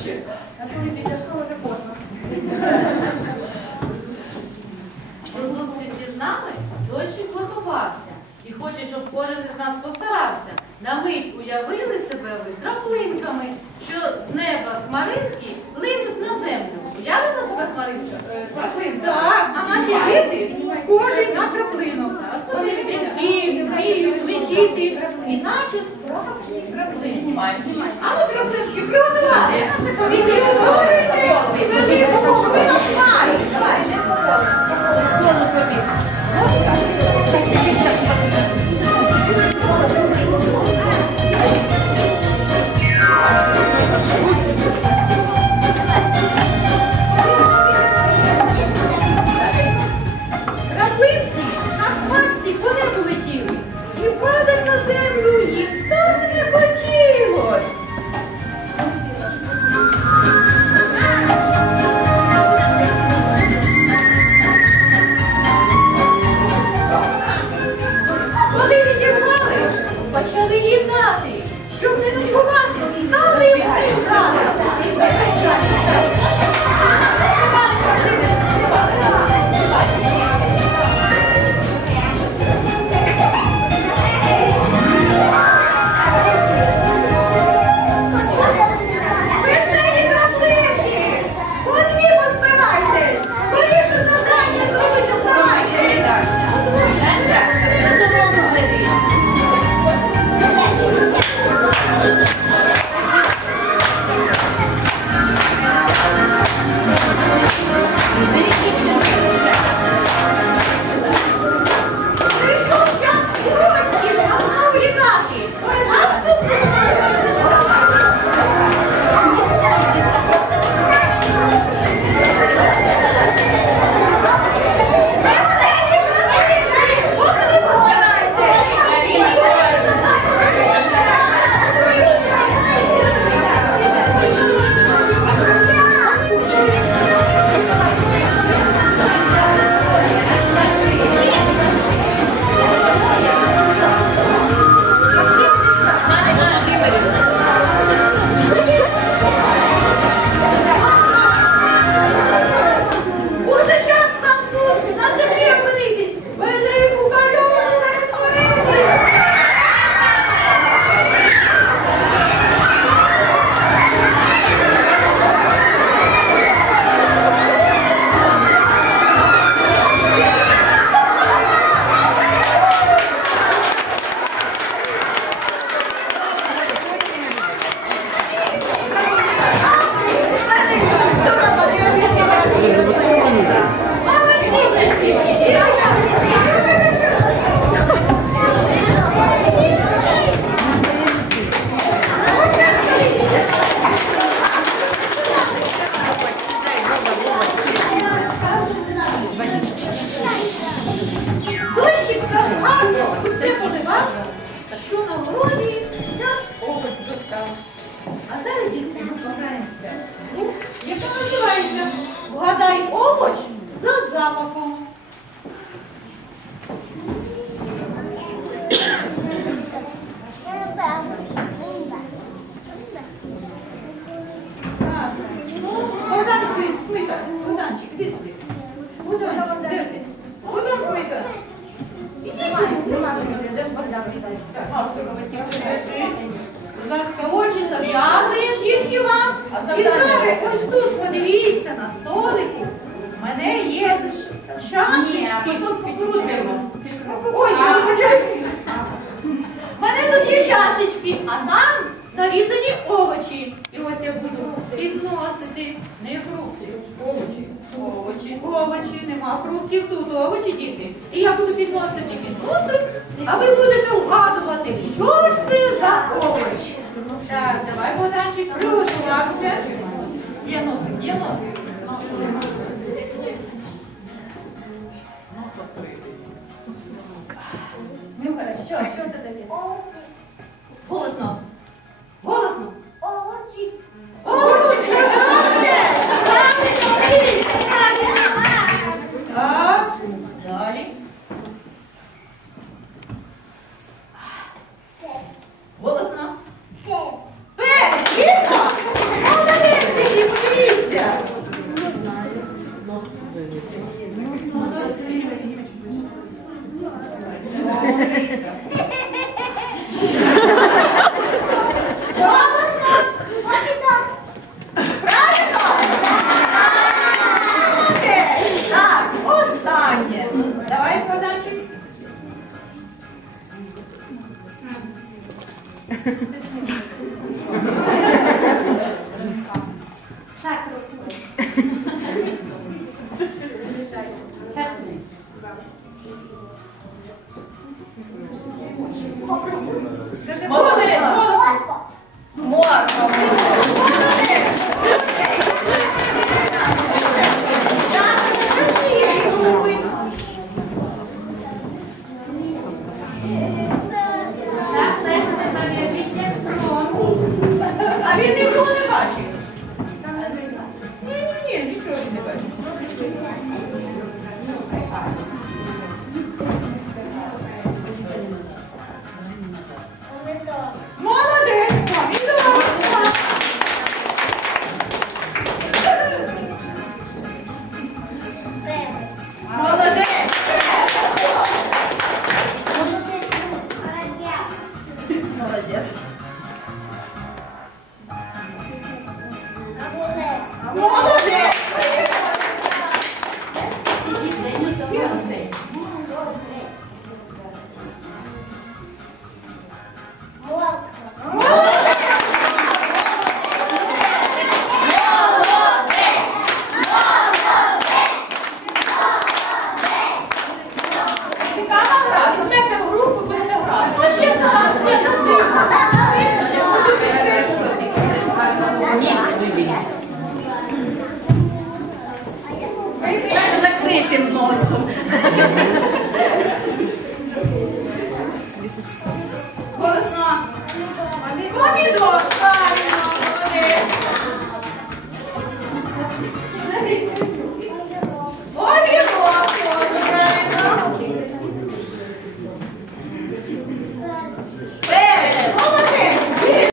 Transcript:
Ще. А коли після школи вже поздно. До зустрічі з нами дощик готувався. І хоче, щоб кожен із нас постарався. На мить уявили себе ви краплинками, що з неба хмаринки линуть на землю. Уявимо себе хмаринка, е, краплинками? Так, а наші діти схожі на краплину. Вони вміють, вміють летіти, іначе справжні краплини. А ну, краплинки, почали літати, щоб не нудьгувати, стали в них Сюди. Так, ласка. Будь ласка, очі зав'язуємо, дітки вам. І зараз ось тут подивіться на столику. У мене є чашечки. Покрутимо. Ой, вибачаюсь. У мене тут є чашечки, а там нарізані овочі. І ось я буду підносити. Овочі. Нема фруктів тут, овочі, діти. І я буду підносити, підносити, а ви будете вгадувати, що ж це за овоч. Так, давай, Богданчик, приготувався. Є носик, є носик. Мюхаля, що? Що Так, Попроси. Молодець, молодець. Морква. 와!